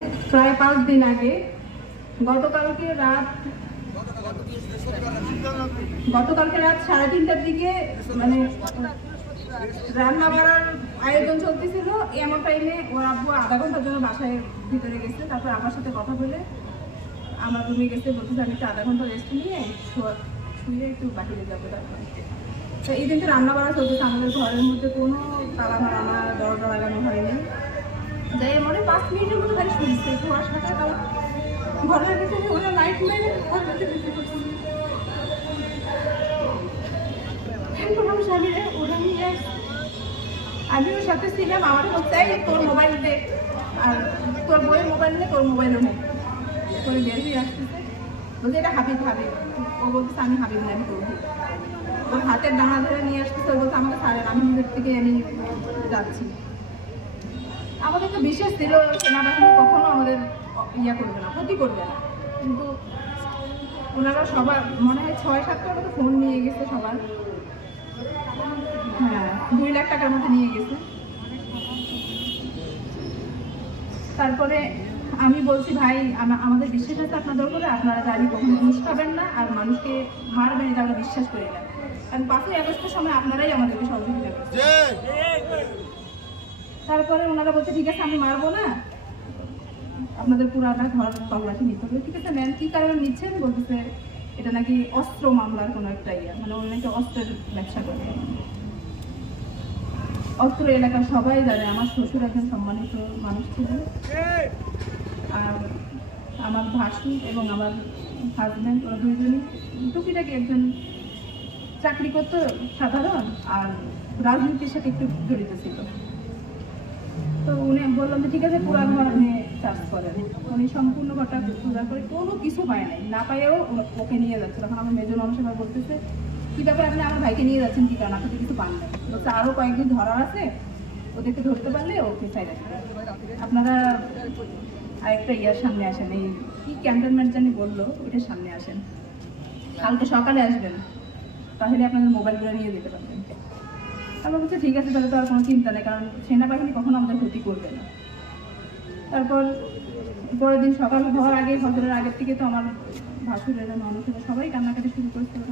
প্রায় 5 দিন আগে গতকালকে রাত 3:30টার দিকে মানে রান্না করার আয়োজন চলতেছিল। এমন টাইমে ওর আব্বু আধা ঘন্টার জন্য বাসায় ভিতরে গেছে। তারপর আমার সাথে কথা বলে আমার রুমে গেছে, বলতেছে আমি একটু আধা ঘন্টা রেস্ট নিয়ে শুয়ে একটু বাহিরে যাবো। তারপর তো এই দিনটা রান্না করা চলতেছে। আমাদের ঘরের মধ্যে কোনো তালা মারানো দরজা লাগানো হয়নি। যাই মনে 5 মিনিটের মতো খালি শুনছে শোয়ার সাথে ঘরের ভিতরে ওরা লাইট মেরে আমি ওর সাথে ছিলাম। আমার বলতে তোর মোবাইল দে, আর তোর বইয়ের মোবাইল নেই, তোর মোবাইলও নেই করে বের হয়ে আসতেছে। বলছে এটা হাবিব। ও বলতেছে আমি হাবিব না, আমি করবো। ওর হাতের ডানা ধরে নিয়ে আসতেছে। ও বলছে আমাকে সারেন, আমি নিজের থেকে আমি যাচ্ছি। আমাদের তো বিশ্বাস ছিল সেনাবাহিনী কখনো আমাদের ইয়া করবে না, ক্ষতি করবে না, কিন্তু ওনারা সবার মনে হয় 6-7টার মতো ফোন নিয়ে গেছে সবার। হ্যাঁ, 2 লাখ টাকার মতো নিয়ে গেছে। তারপরে আমি বলছি ভাই আমাদের বিশ্বাস আছে আপনাদের উপরে, আপনারা গাড়ি কখনো ঘুষ খাবেন না আর মানুষকে মারবেন, এটা আমরা বিশ্বাস করি না। কারণ 5ই আগস্টের সময় আপনারাই আমাদেরকে সহযোগিতা করেছেন। তারপরে ওনারা বলছে ঠিক আছে আমি মারবো না, আপনাদের পুরাটা ঘর তল্লাশি নিতে হবে। ঠিক আছে নেন। কি কারণে নিচ্ছেন? বলতেছে এটা নাকি অস্ত্র মামলার কোনো একটা ইয়ে, মানে উনি নাকি অস্ত্রের ব্যবসা করে। অস্ত্র এলাকার সবাই জানে আমার শ্বশুর একজন সম্মানিত মানুষ ছিলেন, আর আমার ভাসুর এবং আমার হাজব্যান্ড ওরা দুইজনই টুকিটাকি একজন চাকরি করতো সাধারণ, আর রাজনীতির সাথে একটু জড়িত ছিল। তো উনি বললাম যে ঠিক আছে পুরা ঘর আপনি চার্জ করেন। উনি সম্পূর্ণ ঘরটা পূজা করে কোনো কিছু পায় নাই, না পাইয়েও ওকে নিয়ে যাচ্ছে। তখন আমার মেজর মানুষের বলতেছে কি ব্যাপার আপনি আমার ভাইকে নিয়ে যাচ্ছেন কি কারণ, আপনি কিছু পান নাই? বলছে আরও কয়েকদিন ধরার আছে, ওদেরকে ধরতে পারলে ওকে চাই রাখবে। আপনারা আরেকটা ইয়ার সামনে আসেন, এই কি ক্যান্টনমেন্ট জানি বললো, ওইটার সামনে আসেন, কালকে সকালে আসবেন, তাহলে আপনাদের মোবাইলগুলো নিয়ে যেতে পারবেন। তারপর বলছে ঠিক আছে তাহলে তো আর কোনো চিন্তা নেই, কারণ সেনাবাহিনী কখনো আমাদের ক্ষতি করবে না। তারপর পরের দিন সকাল হওয়ার আগে, ফজরের আগের থেকে তো আমার ভাসুরের মানুষেরা সবাই কান্নাকাটি শুরু করছিল।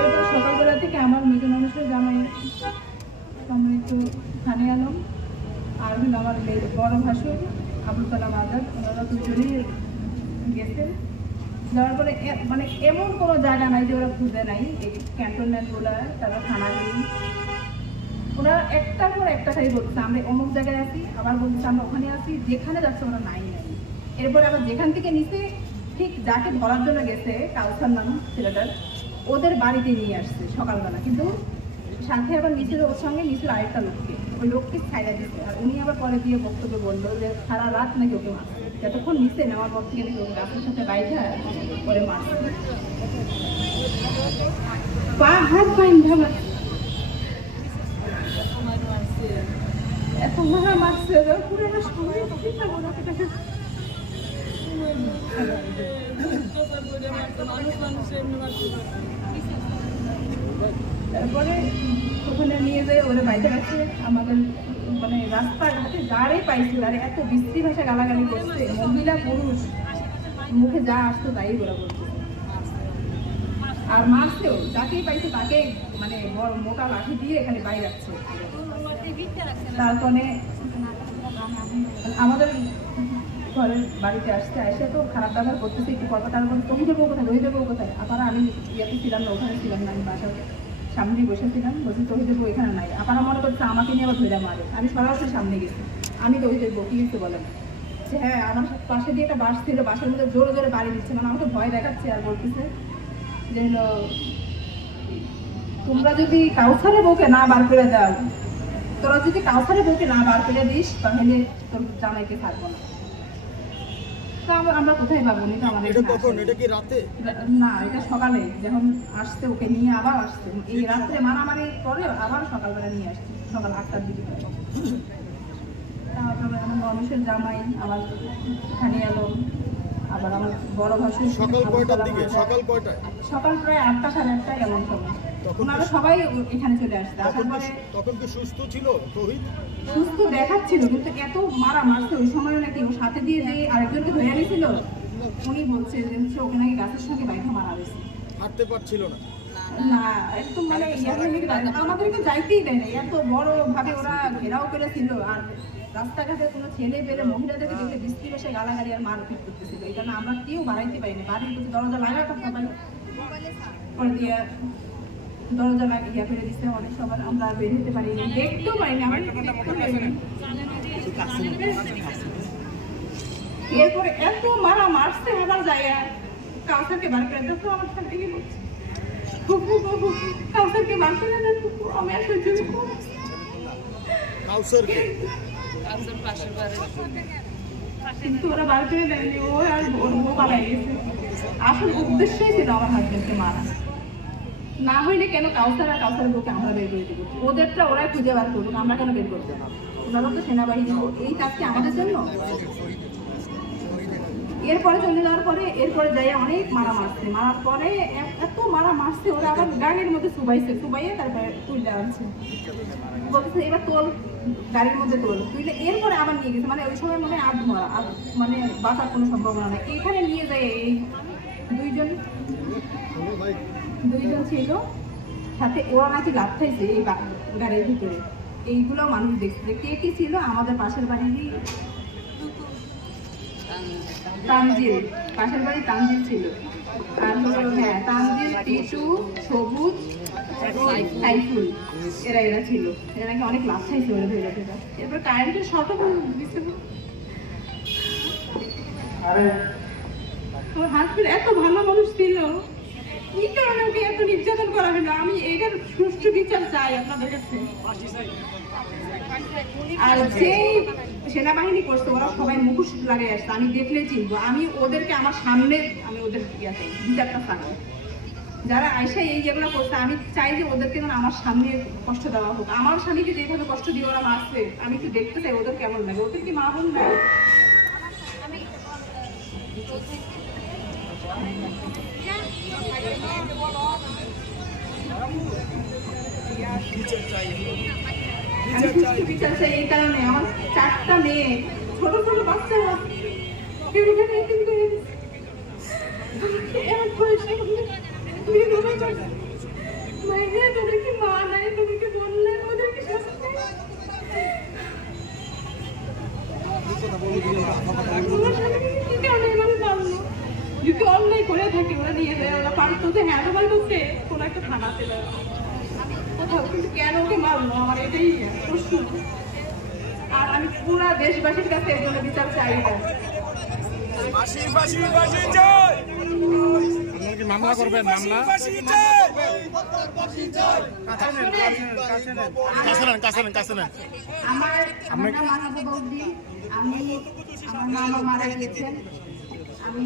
এরপর সকালবেলা থেকে আমার মেজর মানুষের জামাই সম্মানিত খানি আলম আর হলো আমার বড় ভাসুর আবুল কালাম আজাদ, ওনারা দুজনেই গেছেন। যাওয়ার পরে মানে এমন কোনো জায়গা নাই যে ওরা খুঁজে নাই, এই ক্যান্টনমেন্টগুলা, তারপর থানাগুলি, ওরা একটার পর একটা খালি বলছে আমরা অমুক জায়গায় আছি, আবার বলছে আমরা ওখানে আছি, যেখানে যাচ্ছে ওরা নাই। এরপরে আবার যেখান থেকে নিচে ঠিক যাকে ধরার জন্য গেছে কাউসার নাম ছেলেটার, ওদের বাড়িতে নিয়ে আসছে সকালবেলা, কিন্তু সাথে আবার নিচের ওর সঙ্গে নিচের আরেকটা লোককে, ওই লোককে ছাইড়া দিচ্ছে। আর উনি আবার পরে দিয়ে বক্তব্য বললো যে সারা রাত নাকি ওকে মারছে, যতক্ষণ নিচে নেওয়ার পর থেকে নাকি ওকে গাছের সাথে বাইঠা পরে মারছে, পা হাত বাইন্ধা মারছে, এত মহা মারছে পুরো সবাই তারপরে ওখানে নিয়ে যায় ওরা বাইরে রাখছে। আমাদের মানে রাস্তাঘাটে গাড়ি পাইছিল, আর এত বিশ্রী ভাষা গালাগালি করছে, মহিলা পুরুষ মুখে যা আসতো তাই ওরা বলছে। আর মারছেও, যাকেই পাইছে তাকে মানে বড় মোটা লাঠি দিয়ে এখানে বাইরে রাখছে। তারপরে আমাদের ঘরের বাড়িতে আসতে এসে তো খারাপ ব্যবহার করতেছে একটু পর। তারপরে তহিদের বউ কোথায়, রহিদের বউ কোথায়? আপারা আমি ইয়াতে ছিলাম না, ওখানে ছিলাম না, আমি বাসার সামনে বসেছিলাম। বলছি তহিদের বউ এখানে নাই। আপারা মনে করছে আমাকে নিয়ে আবার ধরে মারে। আমি সরাসরি সামনে গেছি, আমি তহিদের বউ কি কিছু বলেন যে হ্যাঁ আমার পাশে দিয়ে একটা বাস ছিল, বাসের মধ্যে জোরে জোরে বাড়ি দিচ্ছে, মানে আমাকে ভয় দেখাচ্ছে। আর বলতেছে যে হলো তোমরা যদি কাউসারের বউকে না বার করে দাও, তোরা যদি কাউসারের বউকে না বার করে দিস তাহলে তোর জামাইকে থাকবো না। আমরা কোথায় পাবো? না, এটা সকালে যখন আসছে ওকে নিয়ে আবার আসছে, এই রাত্রে মারামারি করে আবার সকালবেলা নিয়ে আসছে, সকাল 8টার দিকে। তারপরে আমার মানুষের জামাই আমার খানি আলম, আবার আমার বড় ভাসুর সকাল কয়টার দিকে? সকাল কয়টায়? সকাল প্রায় 8টা 8:30 এমন সময়। ওনারা সবাই এখানে চলে আসছে। আসার পরে তখন কি সুস্থ ছিল তৌহিদ? সুস্থ দেখাচ্ছিল, কিন্তু এত মারা মারছে ওই সময় নাকি ওর সাথে দিয়ে যে আরেকজনকে ধরে আনিছিল, উনি বলছে যে হচ্ছে ওকে নাকি গাছের সঙ্গে বাইরে মারা গেছে। হাঁটতে পারছিল না? না, একদম মানে আমাদেরকে যাইতেই দেয় না, এত বড় ভাবে ওরা ঘেরাও করেছিল। আর রাস্তাঘাটে কোনো ছেলে পেলে মহিলাদেরকে দেখে বৃষ্টি বসে গালাগালি আর মারপিট করতেছিল। এই কারণে আমরা কেউ বাড়াইতে পারিনি, বাড়ির প্রতি দরজা লাগাতাম সবাই করে দিয়ে দরজা লাগিয়ে করে দিচ্ছে। অনেক সময় আমরা বের হতে পারিনি, দেখতেও পারিনি, আমরা দেখতেও পারিনি। এরপরে এত মারা মারছে আমার জায়গা, কাউসারকে বার করে দেখো আমার সাথে কি বলছে, কাউসারকে বার করে দেন, আমি আর সহ্য করতে পারছি না। কাউসারকে কিন্তু ওরা বার করে দেয়নি, ও আর ওর বউ পালাই গেছে। আসল উদ্দেশ্যই ছিল আমার হাজবেন্ডকে মারা, না হইলে কেন কাউসার আর কাউসারের বউকে আমরা বের করে দেবো? ওদেরটা ওরাই খুঁজে বার করবো, আমরা কেন বের করতে পারবো? ওনারা তো সেনাবাহিনী, এই কাজটি আমাদের জন্য। এরপরে চলে যাওয়ার পরে এরপরে যাইয়া অনেক মারা মারছে, মারার পরে এত মারা মারছে ওরা আবার গাড়ির মধ্যে চুবাইয়ে তারপরে তুলে আনছে, বলতেছে এবার তোল গাড়ির মধ্যে তোল তুইলে। এরপরে আবার নিয়ে গেছে, মানে ওই সময় মনে হয় মরা, মানে বাঁচার কোনো সম্ভাবনা নেই। এখানে নিয়ে যায় এই দুইজন ছিল সাথে, ওরা নাকি লাভ খাইছে এই গাড়ির ভিতরে। এইগুলো মানুষ দেখছে কে কি ছিল, আমাদের পাশের বাড়িরই তানজিল, পাশের বাড়ি তানজিল ছিল। আর হলো হ্যাঁ তানজিল, টিটু, সবুজ, সাইফুল, এরা ছিল। এরা নাকি অনেক লাভ খাইছে ওরা ধরে ধরে। এরপর কারেন্টের শর্টও দিচ্ছে। তোর হাজবেন্ড এত ভালো মানুষ ছিল, কি কারণে ওকে এত নির্যাতন করা হলো? আমি এইটার সুষ্ঠু বিচার চাই আপনাদের কাছে। আর যেই সেনাবাহিনী করছে ওরা সবাই মুখোশ লাগাই আসছে, আমি দেখলেই চিনবো। আমি ওদেরকে আমার সামনে আমি ওদের বিচারটা চাই। যারা আয়সা এই যেগুলো করছে আমি চাই যে ওদেরকে যেন আমার সামনে কষ্ট দেওয়া হোক। আমার স্বামীকে যেভাবে কষ্ট দিয়ে ওরা মারছে আমি একটু দেখতে চাই ওদের কেমন লাগে। ওদের কি মা বোন নাই? বিচার চাই এই কারণে, আমার 4টা মেয়ে, ছোট ছোট বাচ্চারা তাদেরকে মা নাই, তাদেরকে বললেন ওদেরকে যদি অন্যায় করে থাকে ওরা নিয়ে যায়, ওরা পারতো যে হ্যাঁ তোমার করছে কোনো একটা থানাতে কোথাও, কিন্তু কেন ওকে মারলো আমার এটাই প্রশ্ন। আর আমি পুরা দেশবাসীর কাছে এর জন্য বিচার চাই। মামলা করবেন? মামলা আমার নাম মাহবুবা উদ্দিন, আমার মামা মারা গেছেন। আমি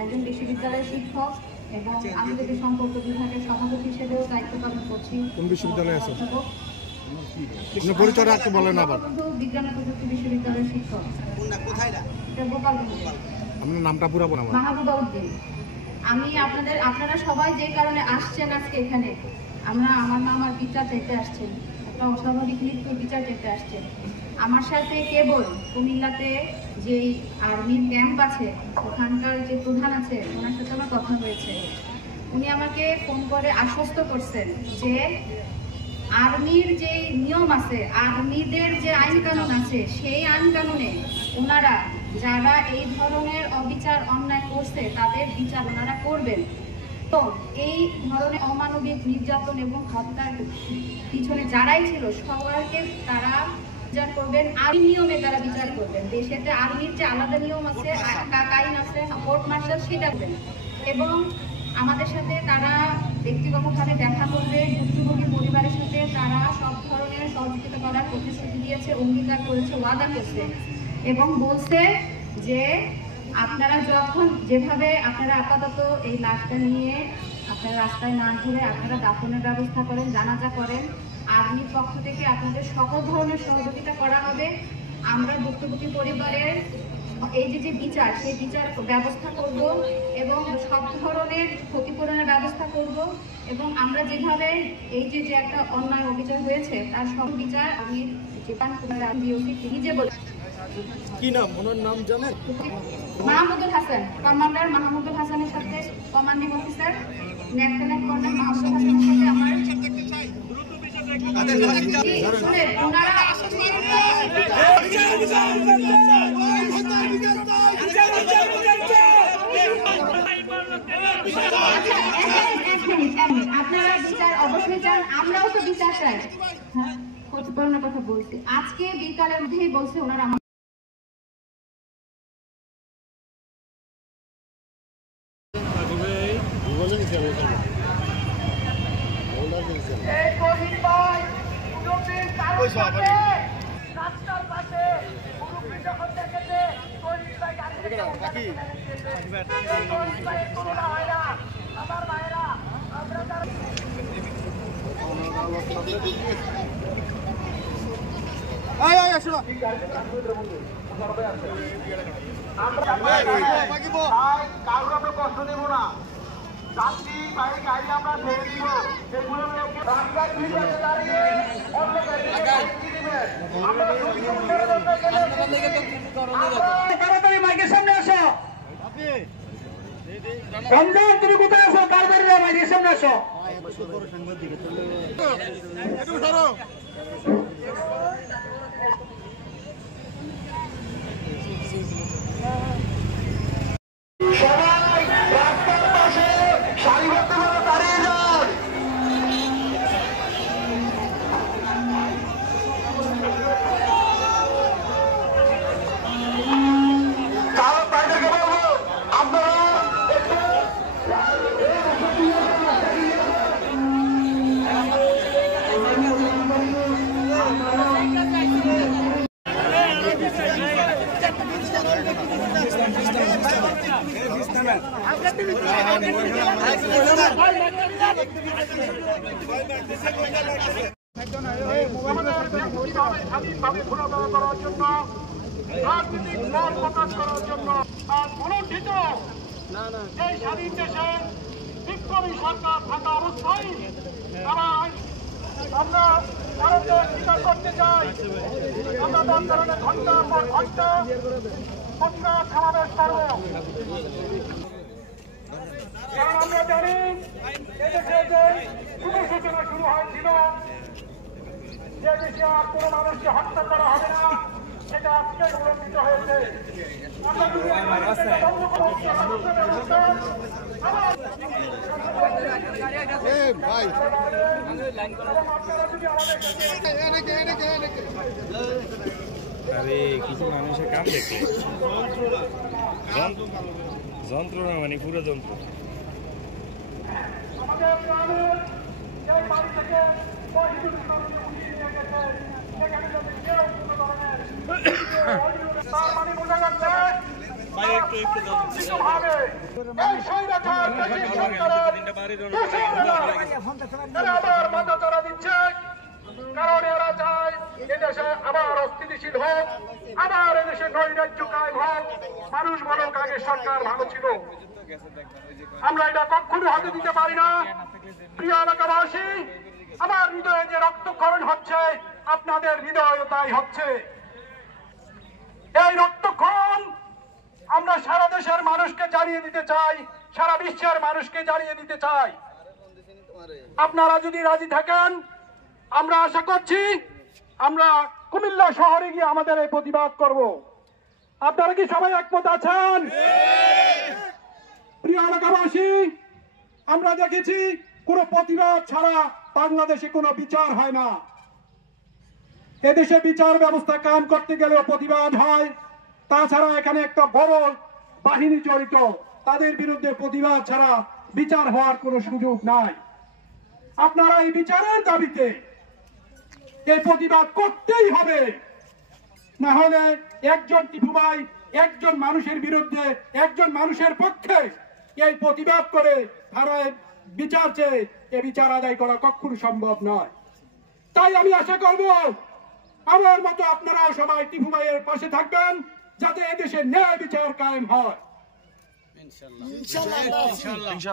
একজন বিশ্ববিদ্যালয়ের শিক্ষক এবং আন্তর্জাতিক সম্পর্ক বিভাগের সভাপতি হিসেবেও দায়িত্ব পালন করছি। কোন বিশ্ববিদ্যালয়ে আছেন? পরিচয় রাখতে বলেন আবার। বিজ্ঞান ও প্রযুক্তি বিশ্ববিদ্যালয়ের শিক্ষক। আপনার নামটা পুরো বলুন। মাহবুবা উদ্দিন। আমি আপনারা সবাই যে কারণে আসছেন আজকে এখানে, আমার মামার বিচার চাইতে আসছেন, একটা অস্বাভাবিক মৃত্যুর বিচার চাইতে আসছেন। আমার সাথে কেবল কুমিল্লাতে যেই আর্মির ক্যাম্প আছে ওখানকার যে প্রধান আছে ওনার সাথে আমার কথা হয়েছে। উনি আমাকে ফোন করে আশ্বস্ত করছেন যে আর্মির যে নিয়ম আছে, আর্মিদের যে আইন কানুন আছে, সেই আইন কানুনে ওনারা যারা এই ধরনের অবিচার অন্যায় করছে তাদের বিচার ওনারা করবেন। তো এই ধরনের অমানবিক নির্যাতন এবং হত্যার পিছনে যারাই ছিল সবাইকে তারা বিচার করবেন, আর্মি নিয়মে তারা বিচার করবেন। দেশেতে আর্মির যে আলাদা নিয়ম আছে, আইন আছে, কোর্ট মার্শাল, সেটা করবেন। এবং আমাদের সাথে তারা ব্যক্তিগতভাবে দেখা করবে, ভুক্তভোগী পরিবারের সাথে তারা সব ধরনের সহযোগিতা করার প্রতিশ্রুতি দিয়েছে, অঙ্গীকার করেছে, ওয়াদা করছে এবং বলছে যে আপনারা যখন যেভাবে আপনারা আপাতত এই লাশটা নিয়ে আপনারা রাস্তায় না ঘুরে আপনারা দাফনের ব্যবস্থা করেন, জানাজা করেন, আর্মির পক্ষ থেকে আপনাদের সকল ধরনের সহযোগিতা করা হবে। আমরা ভুক্তভোগী পরিবারের এই যে বিচার, সেই বিচার ব্যবস্থা করব এবং সব ধরনের ক্ষতিপূরণের ব্যবস্থা করব এবং আমরা যেভাবে এই যে একটা অন্যায় অবিচার হয়েছে তার সব বিচার আমি নিজে বলি। কি নাম, ওনার নাম জানেন? মাহমুদুল হাসান, কমান্ডার মাহমুদুল হাসানের সাথে commanding officer lieutenant colonel Mahmudul হাসানের সাথে আমার ওনারা আপনারা বিচার অবশ্যই চান, আমরাও তো বিচার চাই। হ্যাঁ, ক্ষতিপূরণের কথা বলছি, আজকে বিকালের মধ্যেই বলছে ওনারা কাউকে কষ্ট দেবো না, যাত্রী বাইরে গাড়ি আমরা ছেড়ে দিব, এগুলো রাস্তায় দাঁড়িয়ে অন্য তাড়াতাড়ি মাইকের সামনে আসো। রমজান, তুমি কোথায় আসো? তাড়াতাড়ি মাইকের সামনে আসো। সবাই রাস্তার পাশে সারিবদ্ধভাবে দাঁড়িয়ে যান। চালক ভাইদেরকে বলবো আপনারা স্বাধীনভাবে ঘোরাফেরা করার জন্য, রাজনৈতিক মত প্রকাশ করার জন্য আর অনুষ্ঠিত এই স্বাধীন দেশে বিপ্লবী সরকার থাকা অবস্থায় আমরা ভারতে স্বীকার করতে চাই, আমরা তার কারণে ঘন্টার পর ঘন্টা প্রতিবাদ সমাবেশ করব। কারণ আমরা জানি এদেশে যে শুভ সূচনা শুরু হয়েছিল, যে দেশে আর কোনো মানুষকে হত্যা করা হবে না, সেটা আজকে উল্লেখিত হয়েছে। আমরা যদি আরে কিছু মানুষের কাম দেখলে যন্ত্রণা, মানে পুরো যন্ত্র। আমাদের গ্রামের যে বাড়ি থেকে শহীদুল ইসলামকে উঠিয়ে নিয়ে গেছে, সেখানে যদি কেউ কোনো ধরনের তার মানে বোঝা যাচ্ছে ভাবে এই স্বৈরাচার ব্রিটিশ সরকারের এরা আবার মাথাচাড়া দিচ্ছে। কারণ এরা চায় এদেশে আবার অস্থিতিশীল হোক, আবার এদেশে নৈরাজ্য কায়েম হোক, মানুষ বলুক আগে সরকার ভালো ছিল। আমরা এটা কখনো হতে দিতে পারি না। প্রিয় এলাকাবাসী, আমার হৃদয়ে যে রক্তক্ষরণ হচ্ছে, আপনাদের হৃদয়ে তাই হচ্ছে। এই রক্তক্ষরণ আমরা সারা দেশের মানুষকে জানিয়ে দিতে চাই, সারা বিশ্বের মানুষকে জানিয়ে দিতে চাই। আপনারা যদি রাজি থাকেন, আমরা আশা করছি আমরা কুমিল্লা শহরে গিয়ে আমাদের এই প্রতিবাদ করব। আপনারা কি সবাই একমত আছেন? প্রিয় এলাকাবাসী, আমরা দেখেছি কোনো প্রতিবাদ ছাড়া বাংলাদেশে কোনো বিচার হয় না। এদেশে বিচার ব্যবস্থা কায়েম করতে গেলেও প্রতিবাদ হয়। তাছাড়া এখানে একটা বড় বাহিনী জড়িত, তাদের বিরুদ্ধে প্রতিবাদ ছাড়া বিচার হওয়ার কোনো সুযোগ নাই। আপনারা এই বিচারের দাবিতে এই প্রতিবাদ করতেই হবে, না হলে একজন টিপু ভাই একজন মানুষের বিরুদ্ধে, একজন মানুষের পক্ষে এই প্রতিবাদ করে ধারায় বিচার চেয়ে এ বিচার আদায় করা কখনো সম্ভব নয়। তাই আমি আশা করব আমার মতো আপনারাও সবাই টিপু ভাইয়ের পাশে থাকবেন, যাতে এদেশে ন্যায় বিচার কায়েম হয়।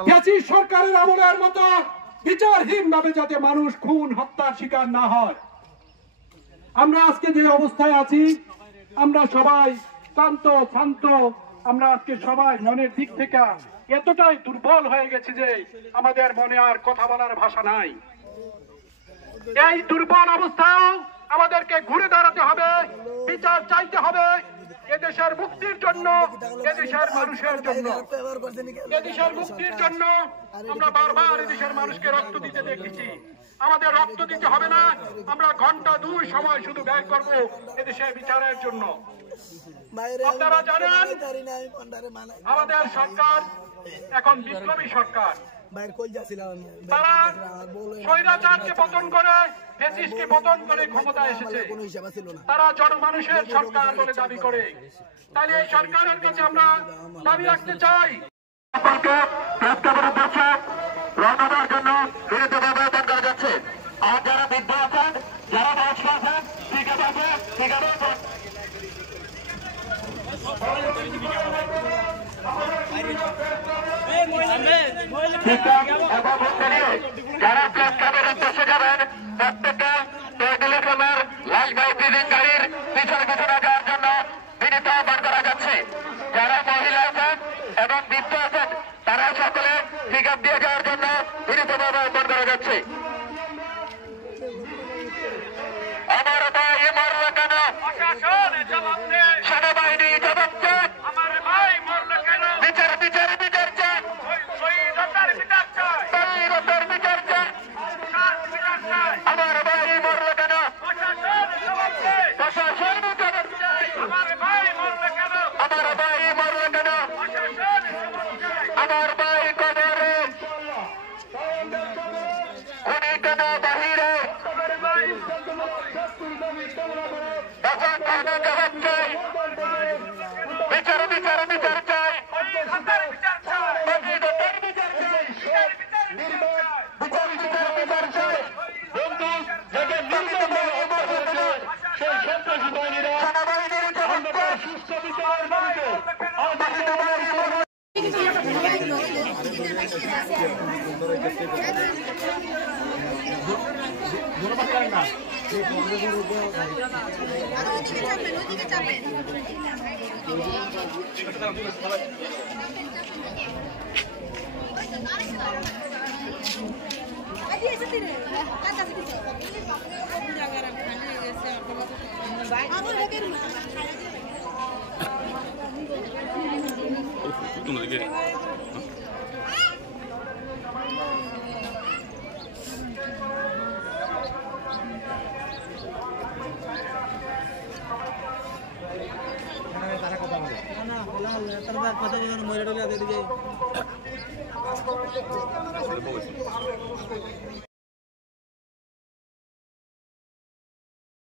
ফ্যাসিস্ট সরকারের আমলের মতো বিচারহীন ভাবে যাতে মানুষ খুন হত্যার শিকার না হয়। আমরা আজকে যে অবস্থায় আছি, আমরা সবাই শান্ত শান্ত, আমরা আজকে সবাই মনের দিক থেকে এতটাই দুর্বল হয়ে গেছি যে আমাদের মনে আর কথা বলার ভাষা নাই। এই দুর্বল অবস্থায় আমাদেরকে ঘুরে দাঁড়াতে হবে, বিচার চাইতে হবে এদেশের মুক্তির জন্য, এদেশের মানুষের জন্য। এদেশের মুক্তির জন্য আমরা বারবার এদেশের মানুষকে রক্ত দিতে দেখেছি। আমাদের রক্ত দিতে হবে না, আমরা ঘন্টা 2 সময় শুধু ব্যয় করব এদেশের বিচারের জন্য। আপনারা জানেন আমাদের সরকার এখন বিপ্লবী সরকার। তারা স্বৈরাচারকে পতন করে, ফ্যাসিস্টকে পতন করে ক্ষমতা এসেছে। তারা জনমানুষের সরকার বলে দাবি করে। তাই এই সরকারের কাছে আমরা দাবি রাখতে চাই জন্য বিরুদ্ধভাবে বন্ধ যাচ্ছে। আর যারা বৃদ্ধ আছেন, যারা বয়স্ক আছেন, ঠিক আছে ঠিক আছে। যারা প্রেস ক্লাবের উদ্দেশ্যে যাবেন প্রত্যেকটা টেলিফোনের লাশ গাড়ির পিছনে পিছনে যাওয়ার জন্য বিনীত আহ্বান করা যাচ্ছে। যারা মহিলা আছেন এবং বৃদ্ধ আছেন তারা সকলে পিকআপ দিয়ে যাওয়ার জন্য বিনীতভাবে আহ্বান করা যাচ্ছে। আমার ভাই মরল কেন? সেনাবাহিনী জবাব চান। আমার ভাই মরল কেন? বিচার বিচার বিচার চান। আমার ভাই মরল কেন? প্রশাসন জবাব চাই। আমার ভাই মরল কেন? আমার ভাই মরল কেন? আমার ভাই কবরে উনি কেন বাহিরে? প্রশাসন জবাব চাই। বিচার বিচার বিচার চাই।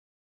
কথা